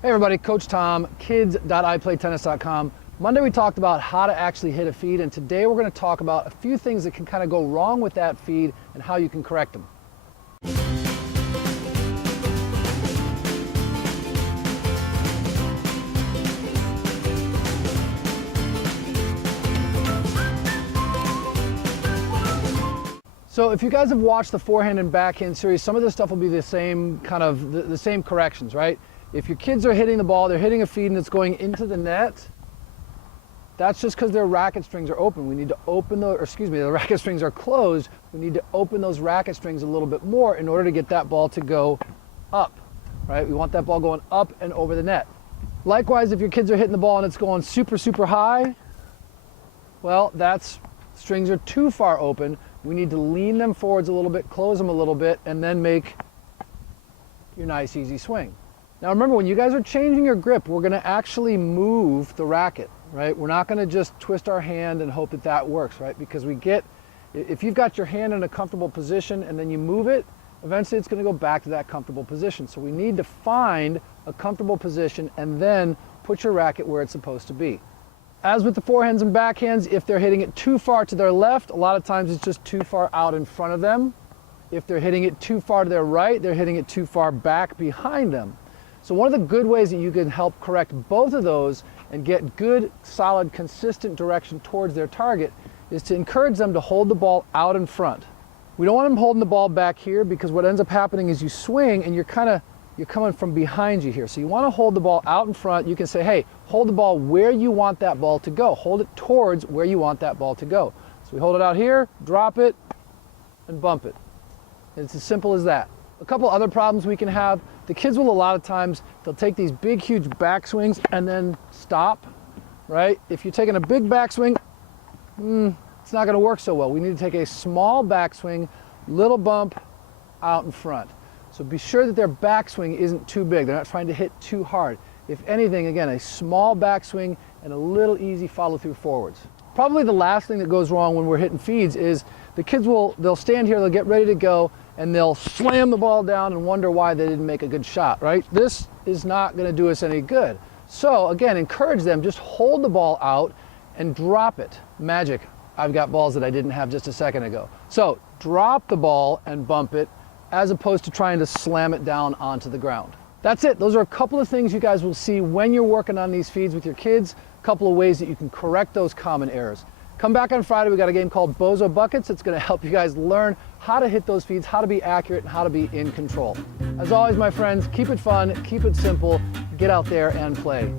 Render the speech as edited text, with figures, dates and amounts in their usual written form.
Hey everybody, Coach Tom, kids.iplaytennis.com. Monday we talked about how to actually hit a feed, and today we're going to talk about a few things that can kind of go wrong with that feed and how you can correct them. So if you guys have watched the forehand and backhand series, some of this stuff will be the same kind of the same corrections, right? If your kids are hitting the ball, they're hitting a feed and it's going into the net, that's just because their racket strings are open. We need to open the racket strings are closed. We need to open those racket strings a little bit more in order to get that ball to go up, right? We want that ball going up and over the net. Likewise, if your kids are hitting the ball and it's going super, super high, well, strings are too far open. We need to lean them forwards a little bit, close them a little bit, and then make your nice, easy swing. Now remember, when you guys are changing your grip, we're going to actually move the racket, right? We're not going to just twist our hand and hope that that works, right? Because if you've got your hand in a comfortable position and then you move it, eventually it's going to go back to that comfortable position. So we need to find a comfortable position and then put your racket where it's supposed to be. As with the forehands and backhands, if they're hitting it too far to their left, a lot of times it's just too far out in front of them. If they're hitting it too far to their right, they're hitting it too far back behind them. So one of the good ways that you can help correct both of those and get good, solid, consistent direction towards their target is to encourage them to hold the ball out in front. We don't want them holding the ball back here, because what ends up happening is you swing and you're coming from behind you here. So you want to hold the ball out in front. You can say, hey, hold the ball where you want that ball to go. Hold it towards where you want that ball to go. So we hold it out here, drop it, and bump it. And it's as simple as that. A couple other problems we can have. The kids will, a lot of times, they'll take these big, huge backswings and then stop, right? If you're taking a big backswing, it's not going to work so well. We need to take a small backswing, little bump out in front. So be sure that their backswing isn't too big. They're not trying to hit too hard. If anything, again, a small backswing and a little easy follow through forwards. Probably the last thing that goes wrong when we're hitting feeds is the kids they'll stand here, they'll get ready to go, and they'll slam the ball down and wonder why they didn't make a good shot, right? This is not going to do us any good. So again, encourage them, just hold the ball out and drop it. Magic. I've got balls that I didn't have just a second ago. So drop the ball and bump it, as opposed to trying to slam it down onto the ground. That's it. Those are a couple of things you guys will see when you're working on these feeds with your kids. A couple of ways that you can correct those common errors. Come back on Friday. We got a game called Bozo Buckets. It's going to help you guys learn how to hit those feeds, how to be accurate, and how to be in control. As always, my friends, keep it fun, keep it simple, get out there and play.